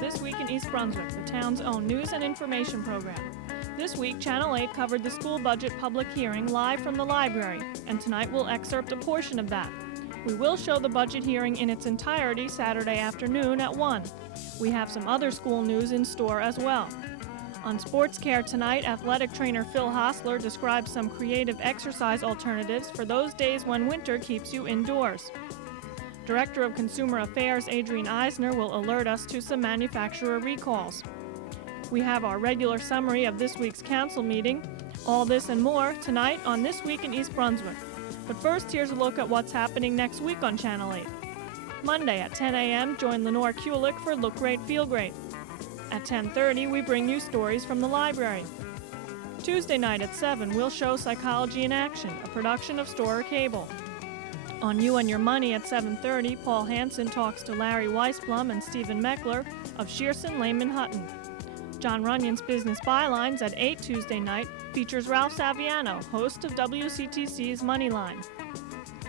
This Week in East Brunswick, the town's own news and information program. This week, Channel 8 covered the school budget public hearing live from the library, and tonight we'll excerpt a portion of that. We will show the budget hearing in its entirety Saturday afternoon at 1. We have some other school news in store as well. On Sportscare tonight, athletic trainer Phil Hostler describes some creative exercise alternatives for those days when winter keeps you indoors. Director of Consumer Affairs Adrienne Eisner will alert us to some manufacturer recalls. We have our regular summary of this week's council meeting. All this and more tonight on This Week in East Brunswick. But first, here's a look at what's happening next week on Channel 8. Monday at 10 a.m., join Lenore Kulik for Look Great, Feel Great. At 10:30, we bring you stories from the library. Tuesday night at 7, we'll show Psychology in Action, a production of Storer Cable. On You and Your Money at 7:30, Paul Hansen talks to Larry Weisblum and Stephen Meckler of Shearson, Lehman, Hutton. John Runyon's Business Bylines at 8 Tuesday night features Ralph Saviano, host of WCTC's Moneyline.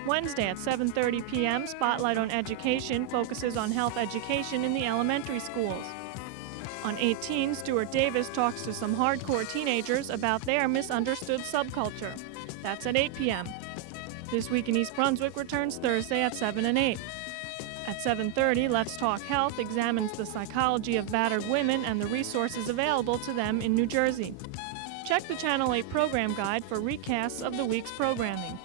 Wednesday at 7:30 p.m., Spotlight on Education focuses on health education in the elementary schools. On 18, Stuart Davis talks to some hardcore teenagers about their misunderstood subculture. That's at 8 p.m. This Week in East Brunswick returns Thursday at 7 and 8. At 7:30, Let's Talk Health examines the psychology of battered women and the resources available to them in New Jersey. Check the Channel 8 program guide for recasts of the week's programming.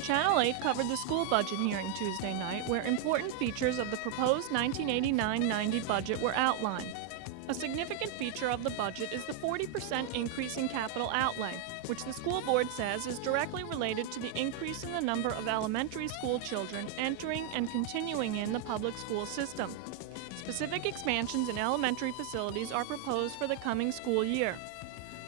Channel 8 covered the school budget hearing Tuesday night, where important features of the proposed 1989-90 budget were outlined. A significant feature of the budget is the 40% increase in capital outlay, which the school board says is directly related to the increase in the number of elementary school children entering and continuing in the public school system. Specific expansions in elementary facilities are proposed for the coming school year.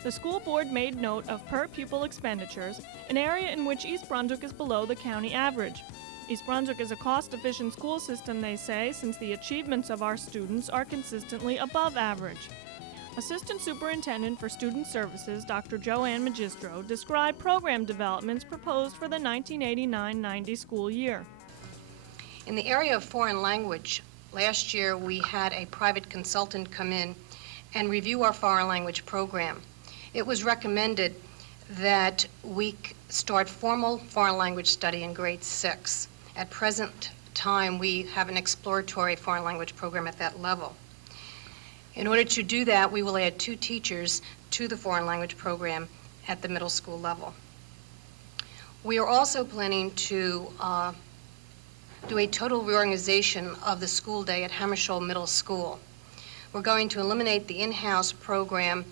The school board made note of per-pupil expenditures, an area in which East Brunswick is below the county average. East Brunswick is a cost-efficient school system, they say, since the achievements of our students are consistently above average. Assistant Superintendent for Student Services, Dr. Joanne Magistro, described program developments proposed for the 1989-90 school year. In the area of foreign language, last year we had a private consultant come in and review our foreign language program. It was recommended that we start formal foreign language study in grade 6. At present time, we have an exploratory foreign language program at that level. In order to do that, we will add 2 teachers to the foreign language program at the middle school level. We are also planning to do a total reorganization of the school day at Hammersholt Middle School. We're going to eliminate the in-house program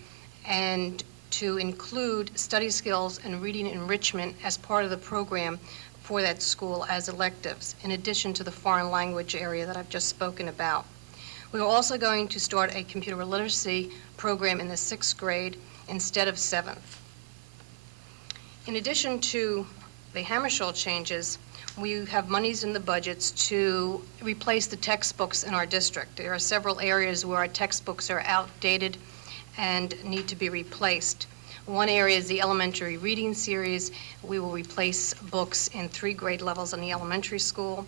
and to include study skills and reading enrichment as part of the program for that school as electives, in addition to the foreign language area that I've just spoken about. We are also going to start a computer literacy program in the 6th grade instead of 7th. In addition to the Hammersholt changes, we have monies in the budgets to replace the textbooks in our district. There are several areas where our textbooks are outdated and need to be replaced. One area is the elementary reading series. We will replace books in 3 grade levels in the elementary school.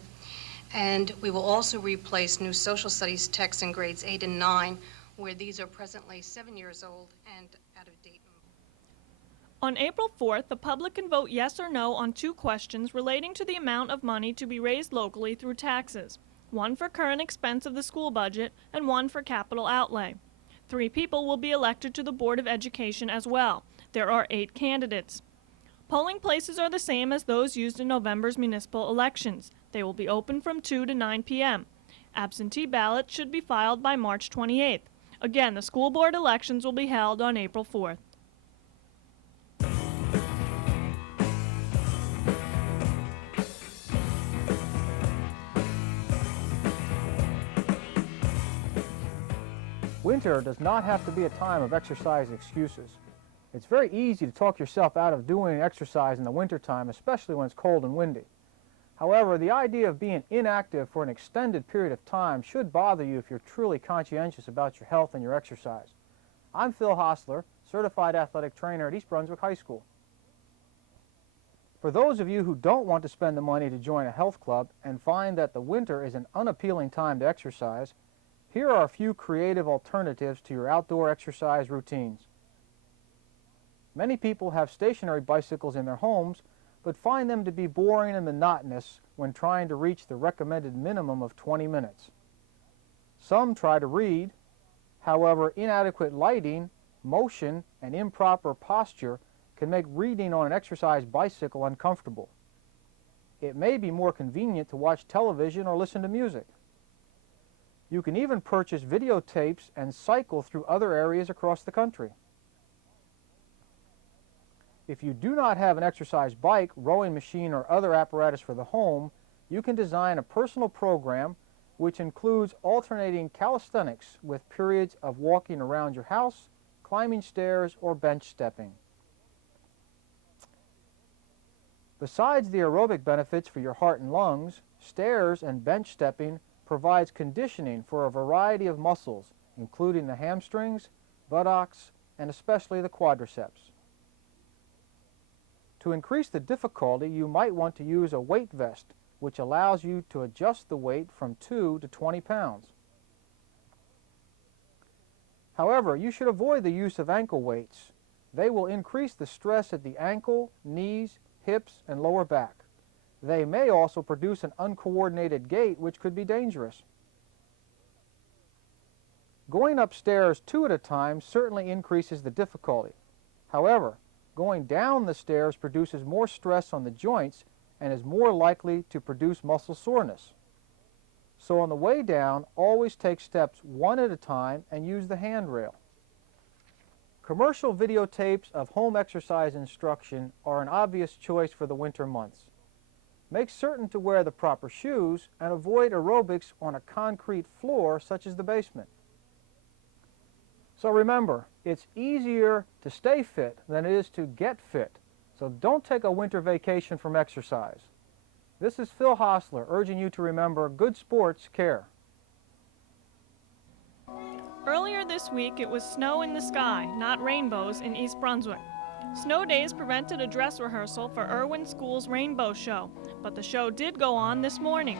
And we will also replace new social studies texts in grades 8 and 9, where these are presently 7 years old and out of date. On April 4th, the public can vote yes or no on 2 questions relating to the amount of money to be raised locally through taxes. One for current expense of the school budget and one for capital outlay. 3 people will be elected to the Board of Education as well. There are 8 candidates. Polling places are the same as those used in November's municipal elections. They will be open from 2 to 9 p.m. Absentee ballots should be filed by March 28th. Again, the school board elections will be held on April 4th. Winter does not have to be a time of exercise excuses. It's very easy to talk yourself out of doing exercise in the wintertime, especially when it's cold and windy. However, the idea of being inactive for an extended period of time should bother you if you're truly conscientious about your health and your exercise. I'm Phil Hostler, Certified Athletic Trainer at East Brunswick High School. For those of you who don't want to spend the money to join a health club and find that the winter is an unappealing time to exercise, here are a few creative alternatives to your outdoor exercise routines. Many people have stationary bicycles in their homes, but find them to be boring and monotonous when trying to reach the recommended minimum of 20 minutes. Some try to read. However, inadequate lighting, motion, and improper posture can make reading on an exercise bicycle uncomfortable. It may be more convenient to watch television or listen to music. You can even purchase videotapes and cycle through other areas across the country. If you do not have an exercise bike, rowing machine, or other apparatus for the home, you can design a personal program which includes alternating calisthenics with periods of walking around your house, climbing stairs, or bench stepping. Besides the aerobic benefits for your heart and lungs, stairs and bench stepping provides conditioning for a variety of muscles, including the hamstrings, buttocks, and especially the quadriceps. To increase the difficulty, you might want to use a weight vest, which allows you to adjust the weight from 2 to 20 pounds. However, you should avoid the use of ankle weights. They will increase the stress at the ankle, knees, hips, and lower back. They may also produce an uncoordinated gait, which could be dangerous. Going upstairs 2 at a time certainly increases the difficulty. However, going down the stairs produces more stress on the joints and is more likely to produce muscle soreness. So on the way down, always take steps 1 at a time and use the handrail. Commercial videotapes of home exercise instruction are an obvious choice for the winter months. Make certain to wear the proper shoes and avoid aerobics on a concrete floor such as the basement. So remember, it's easier to stay fit than it is to get fit. So don't take a winter vacation from exercise. This is Phil Hostler urging you to remember good sports care. Earlier this week, it was snow in the sky, not rainbows, in East Brunswick. Snow days prevented a dress rehearsal for Irwin School's Rainbow Show, but the show did go on this morning.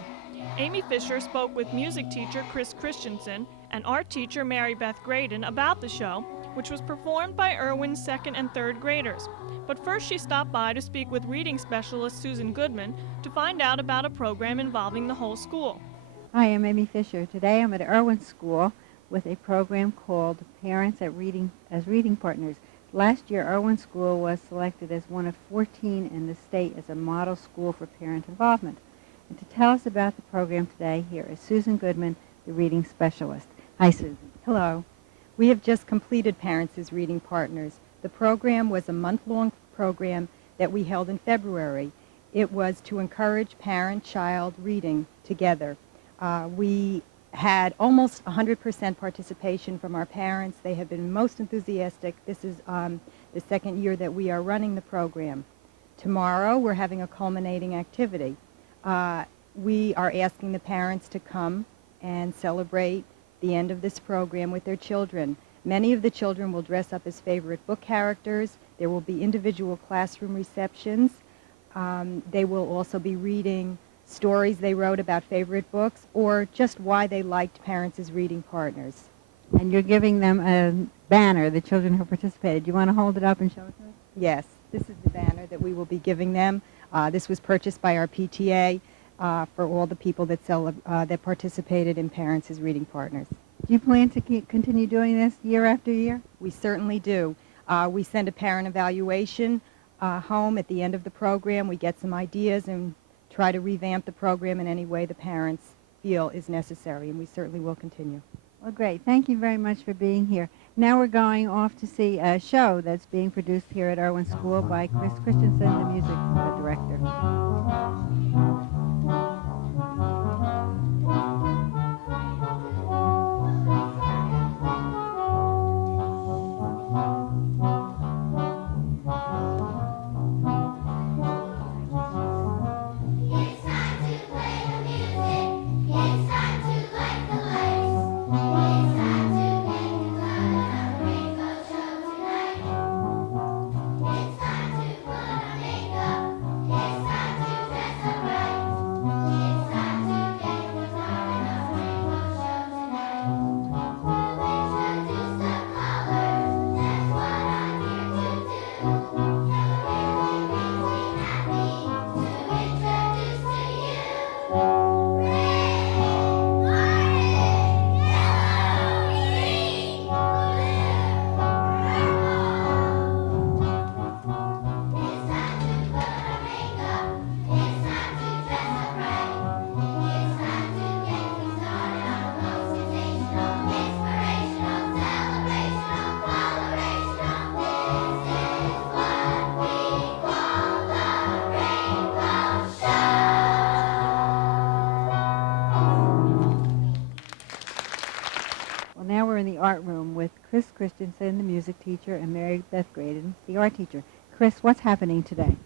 Amy Fisher spoke with music teacher Chris Christensen and art teacher Mary Beth Graydon about the show, which was performed by Irwin's 2nd and 3rd graders. But first she stopped by to speak with reading specialist Susan Goodman to find out about a program involving the whole school. Hi, I'm Amy Fisher. Today I'm at Irwin School with a program called Parents as Reading Partners. Last year, Irwin School was selected as one of 14 in the state as a model school for parent involvement. And to tell us about the program today, here is Susan Goodman, the reading specialist. Hi, Susan. Hello. We have just completed Parents as Reading Partners. The program was a month-long program that we held in February. It was to encourage parent-child reading together. We had almost 100% participation from our parents. They have been most enthusiastic. This is the 2nd year that we are running the program. Tomorrow, we're having a culminating activity. We are asking the parents to come and celebrate the end of this program with their children. Many of the children will dress up as favorite book characters. There will be individual classroom receptions. They will also be reading stories they wrote about favorite books or just why they liked Parents as Reading Partners. And you're giving them a banner, the children who participated. Do you want to hold it up and show it to us? Yes, this is the banner that we will be giving them. This was purchased by our PTA for all the people that participated in Parents as Reading Partners. Do you plan to continue doing this year after year? We certainly do. We send a parent evaluation home at the end of the program. We get some ideas and try to revamp the program in any way the parents feel is necessary, and we certainly will continue. Well, great. Thank you very much for being here. Now we're going off to see a show that's being produced here at Irwin School by Chris Christensen, the music director. It's in the art room with Chris Christensen, the music teacher, and Mary Beth Graydon, the art teacher. Chris, what's happening today?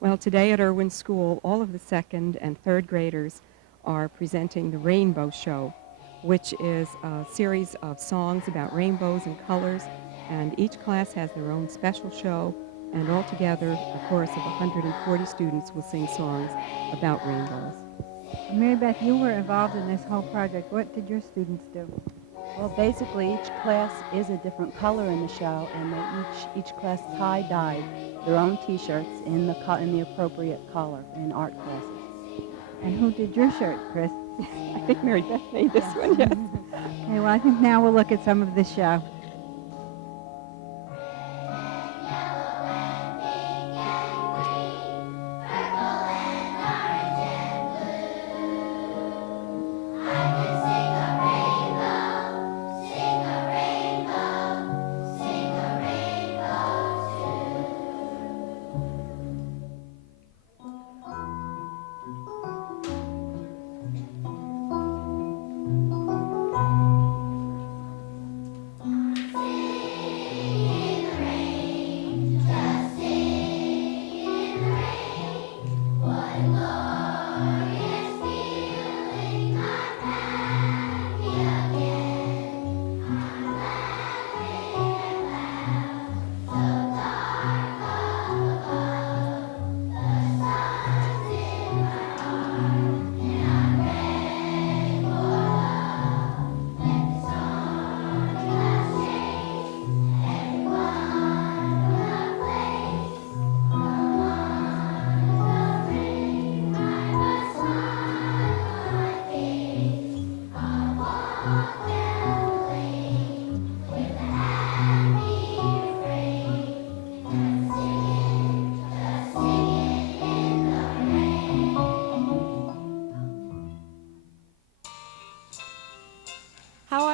Well, today at Irwin School, all of the second and third graders are presenting the Rainbow Show, which is a series of songs about rainbows and colors, and each class has their own special show, and altogether a chorus of 140 students will sing songs about rainbows. Mary Beth, you were involved in this whole project. What did your students do? Well, basically, each class is a different color in the show, and they each class tie-dyed their own T-shirts in the appropriate color in art classes. And who did your shirt, Chris? I think Mary Beth made this one, yes. Okay, well, I think now we'll look at some of the show.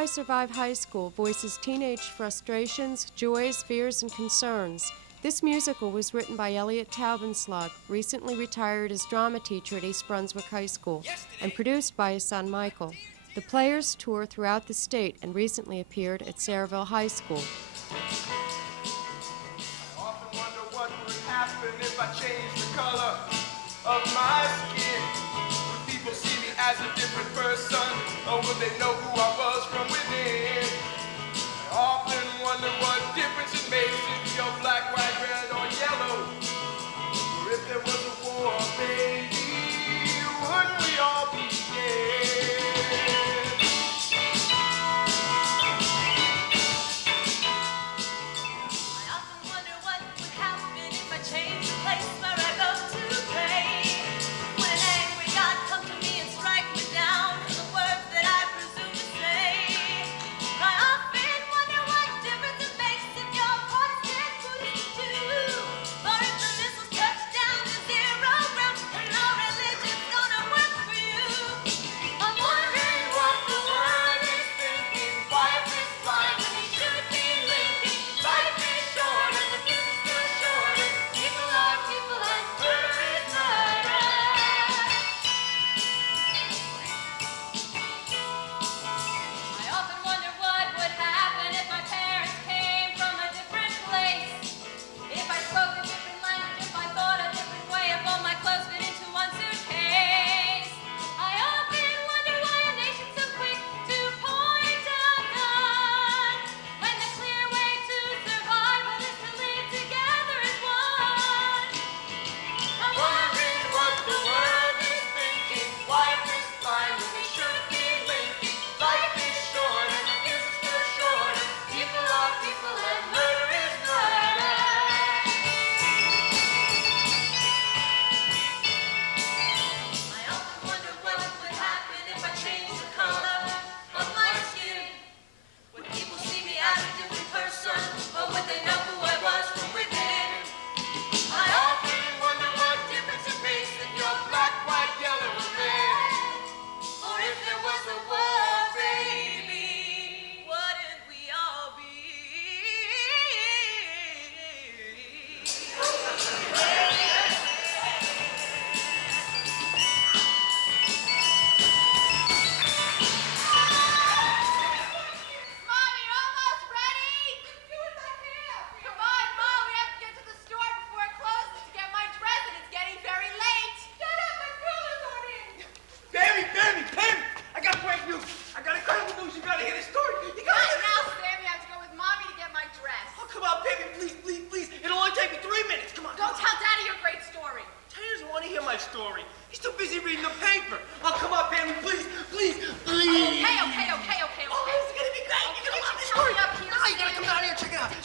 I Survive High School voices teenage frustrations, joys, fears, and concerns. This musical was written by Elliot Taubenslug, recently retired as drama teacher at East Brunswick High School, and produced by his son Michael. The players tour throughout the state and recently appeared at Sayreville High School. I often wonder what would happen if I changed the color of my skin. Would people see me as a different person, or would they know who I was from within? I often wonder what difference it makes if you're black, white, red, or yellow. Or if there was a war, baby, wouldn't we all be dead?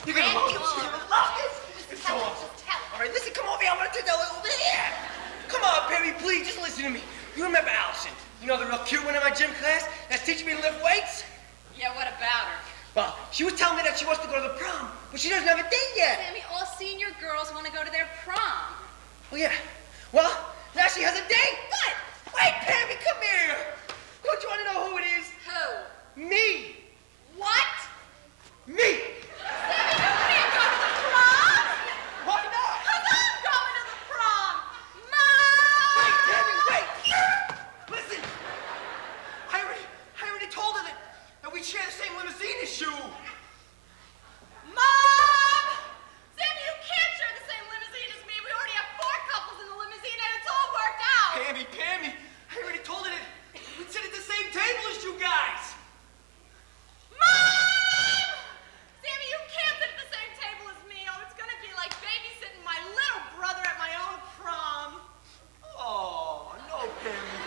You're gonna love this. You're gonna love this. It's so awesome. All right, listen, come over here. I want to tell you over here. Come on, Perry, please, just listen to me. You remember Allison? You know the real cute one in my gym class that's teaching me to lift weights? Yeah, what about her? Well, she was telling me that she wants to go to the prom, but she doesn't have a date yet. Sammy, all senior girls want to go to their prom. Oh, yeah. Well, now she has a date. Good. Wait, Perry, come here. Don't you want to know who it is? Who? Me. What? Me. Sammy, you can't go to the prom. Why not? Because I'm going to the prom. Mom! Wait, Perry, wait. Listen. I already told her that we share the same limousine issue. Mom! Sammy, you can't share the same limousine as me. We already have 4 couples in the limousine, and it's all worked out. Pammy, I already told her that we'd sit at the same table as you guys. Mom! Sammy, you can't sit at the same table as me. Oh, it's going to be like babysitting my little brother at my own prom. Oh, no, Pammy.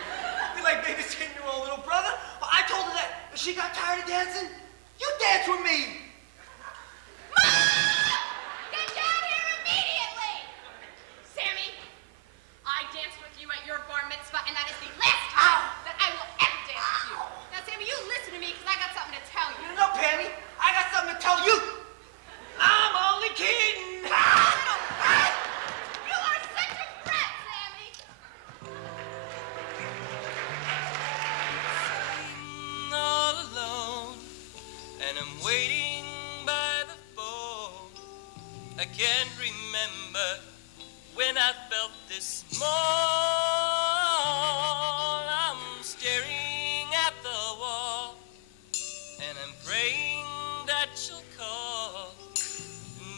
We like babysitting your own little brother. Well, I told her that if she got tired of dancing, you dance with me. Mom! Get down here immediately! Sammy, I danced with you at your bar mitzvah, and that is the last time that I will ever dance with you. Now, Sammy, you listen to me, because I got something to tell you. No, Pammy, I got something to tell you. I'm only kidding. You are such a brat, Sammy! I'm all alone, and I'm waiting by the phone. I can't remember when I felt this small. I'm staring at the wall, and I'm praying that she'll call,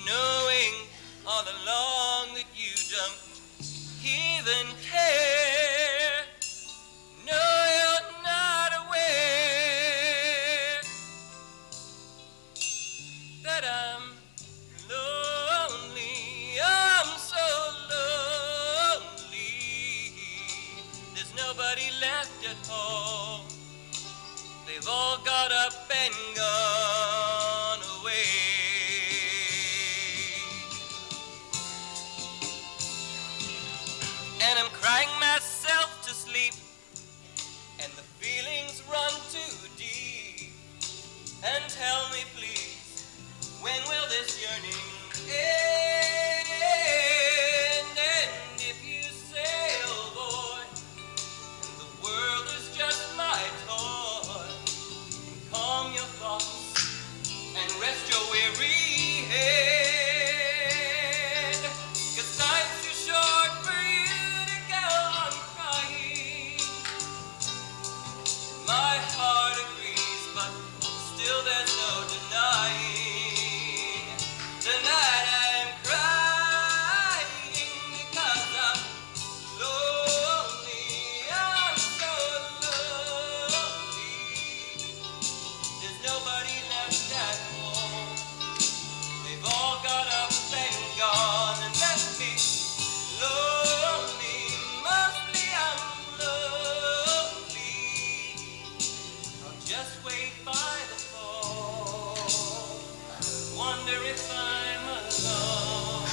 knowing all along that you don't even care. No, you're not aware that I'm lonely. I'm so lonely. There's nobody left at home. They've all got up and gone away. And I'm crying myself to sleep, and the feelings run too deep. And tell me, please, when will this yearning end? And if you say, oh boy, the world is just my toy, calm your thoughts and rest your weary head. 'Cause time's too short for you to go on crying. My heart agrees, but still there's no denying. Tonight I'm crying because I'm lonely. I'm so lonely. There's nobody left at home. They've all got up and gone and left me lonely. Mostly I'm lonely. I'll just wait by the phone. Wonder if I'm alone.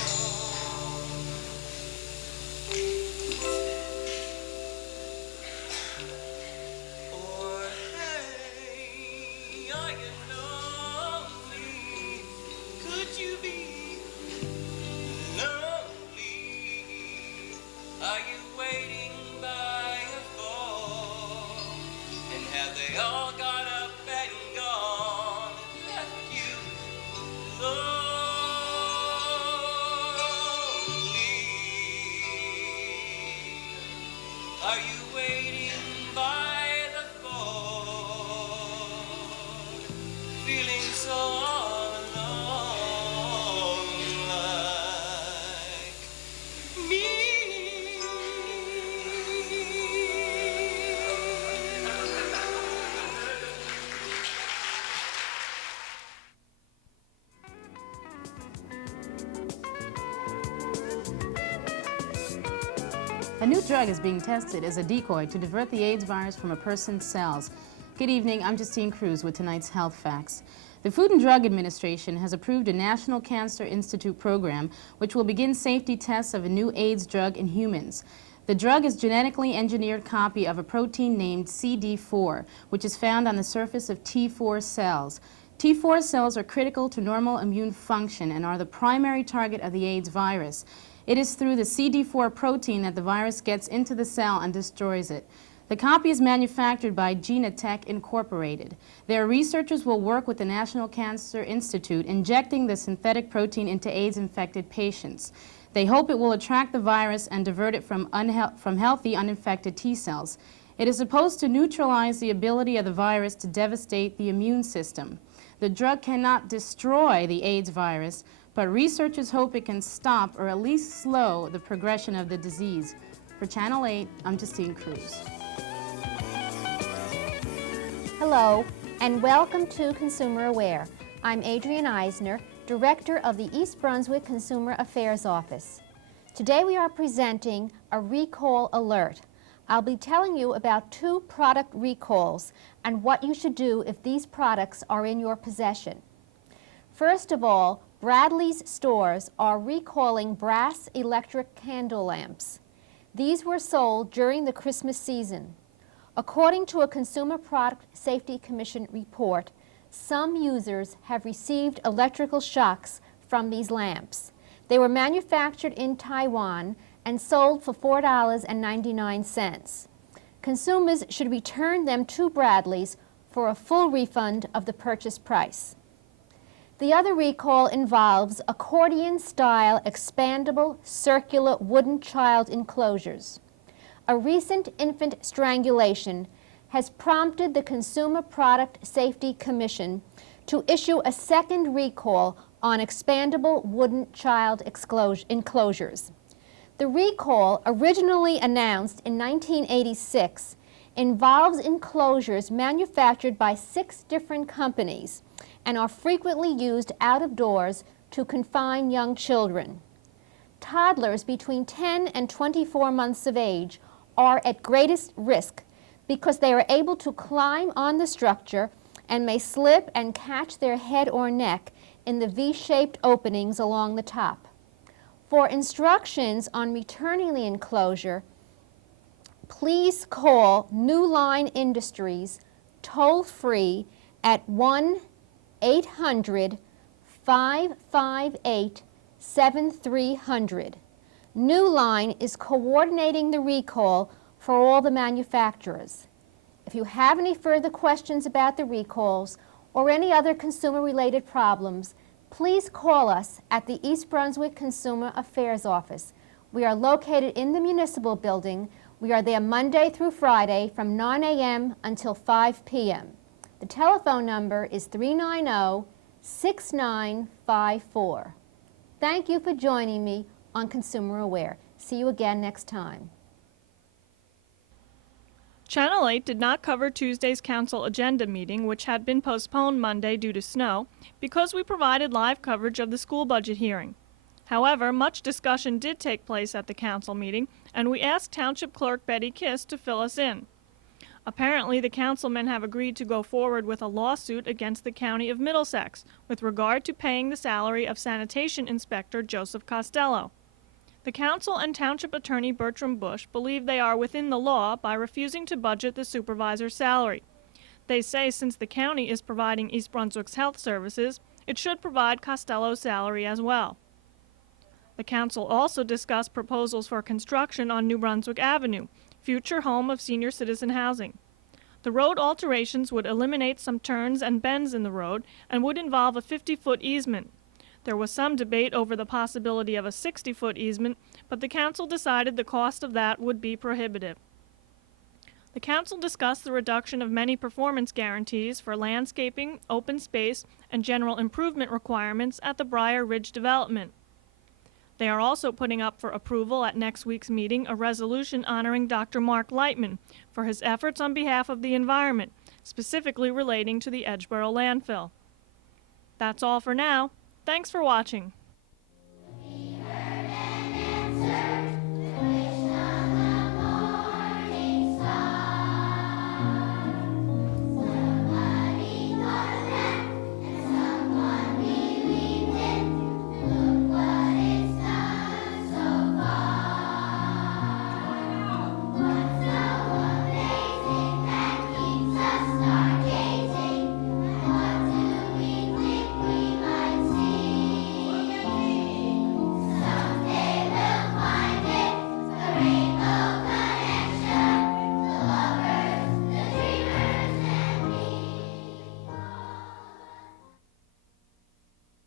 Or hey, are you lonely? Could you be lonely? Are you waiting by a phone? And have they all got up and gone and left you lonely? Are you waiting by the phone, feeling so all alone like me? A new drug is being tested as a decoy to divert the AIDS virus from a person's cells. Good evening, I'm Justine Cruz with tonight's health facts. The Food and Drug Administration has approved a National Cancer Institute program which will begin safety tests of a new AIDS drug in humans. The drug is a genetically engineered copy of a protein named CD4, which is found on the surface of T4 cells. T4 cells are critical to normal immune function and are the primary target of the AIDS virus. It is through the CD4 protein that the virus gets into the cell and destroys it. The copy is manufactured by Genentech Incorporated. Their researchers will work with the National Cancer Institute, injecting the synthetic protein into AIDS-infected patients. They hope it will attract the virus and divert it from healthy, uninfected T cells. It is supposed to neutralize the ability of the virus to devastate the immune system. The drug cannot destroy the AIDS virus, but researchers hope it can stop or at least slow the progression of the disease. For Channel 8, I'm Justine Cruz. Hello, and welcome to Consumer Aware. I'm Adrienne Eisner, Director of the East Brunswick Consumer Affairs Office. Today we are presenting a recall alert. I'll be telling you about 2 product recalls and what you should do if these products are in your possession. First of all, Bradley's stores are recalling brass electric candle lamps. These were sold during the Christmas season. According to a Consumer Product Safety Commission report, some users have received electrical shocks from these lamps. They were manufactured in Taiwan and sold for $4.99. Consumers should return them to Bradley's for a full refund of the purchase price. The other recall involves accordion-style expandable circular wooden child enclosures. A recent infant strangulation has prompted the Consumer Product Safety Commission to issue a second recall on expandable wooden child enclosures. The recall, originally announced in 1986, involves enclosures manufactured by 6 different companies and are frequently used out of doors to confine young children. Toddlers between 10 and 24 months of age are at greatest risk because they are able to climb on the structure and may slip and catch their head or neck in the V-shaped openings along the top. For instructions on returning the enclosure, please call New Line Industries toll-free at 1-800-558-7300. New Line is coordinating the recall for all the manufacturers. If you have any further questions about the recalls or any other consumer-related problems, please call us at the East Brunswick Consumer Affairs Office. We are located in the municipal building. We are there Monday through Friday from 9 a.m. until 5 p.m. The telephone number is 390-6954. Thank you for joining me on Consumer Aware. See you again next time. Channel 8 did not cover Tuesday's council agenda meeting, which had been postponed Monday due to snow, because we provided live coverage of the school budget hearing. However, much discussion did take place at the council meeting, and we asked Township Clerk Betty Kiss to fill us in. Apparently, the councilmen have agreed to go forward with a lawsuit against the County of Middlesex with regard to paying the salary of Sanitation Inspector Joseph Costello. The council and Township Attorney Bertram Bush believe they are within the law by refusing to budget the supervisor's salary. They say since the county is providing East Brunswick's health services, it should provide Costello's salary as well. The council also discussed proposals for construction on New Brunswick Avenue, future home of senior citizen housing. The road alterations would eliminate some turns and bends in the road and would involve a 50-foot easement. There was some debate over the possibility of a 60-foot easement, but the council decided the cost of that would be prohibitive. The council discussed the reduction of many performance guarantees for landscaping, open space, and general improvement requirements at the Briar Ridge development. They are also putting up for approval at next week's meeting a resolution honoring Dr. Mark Lightman for his efforts on behalf of the environment, specifically relating to the Edgeboro landfill. That's all for now. Thanks for watching.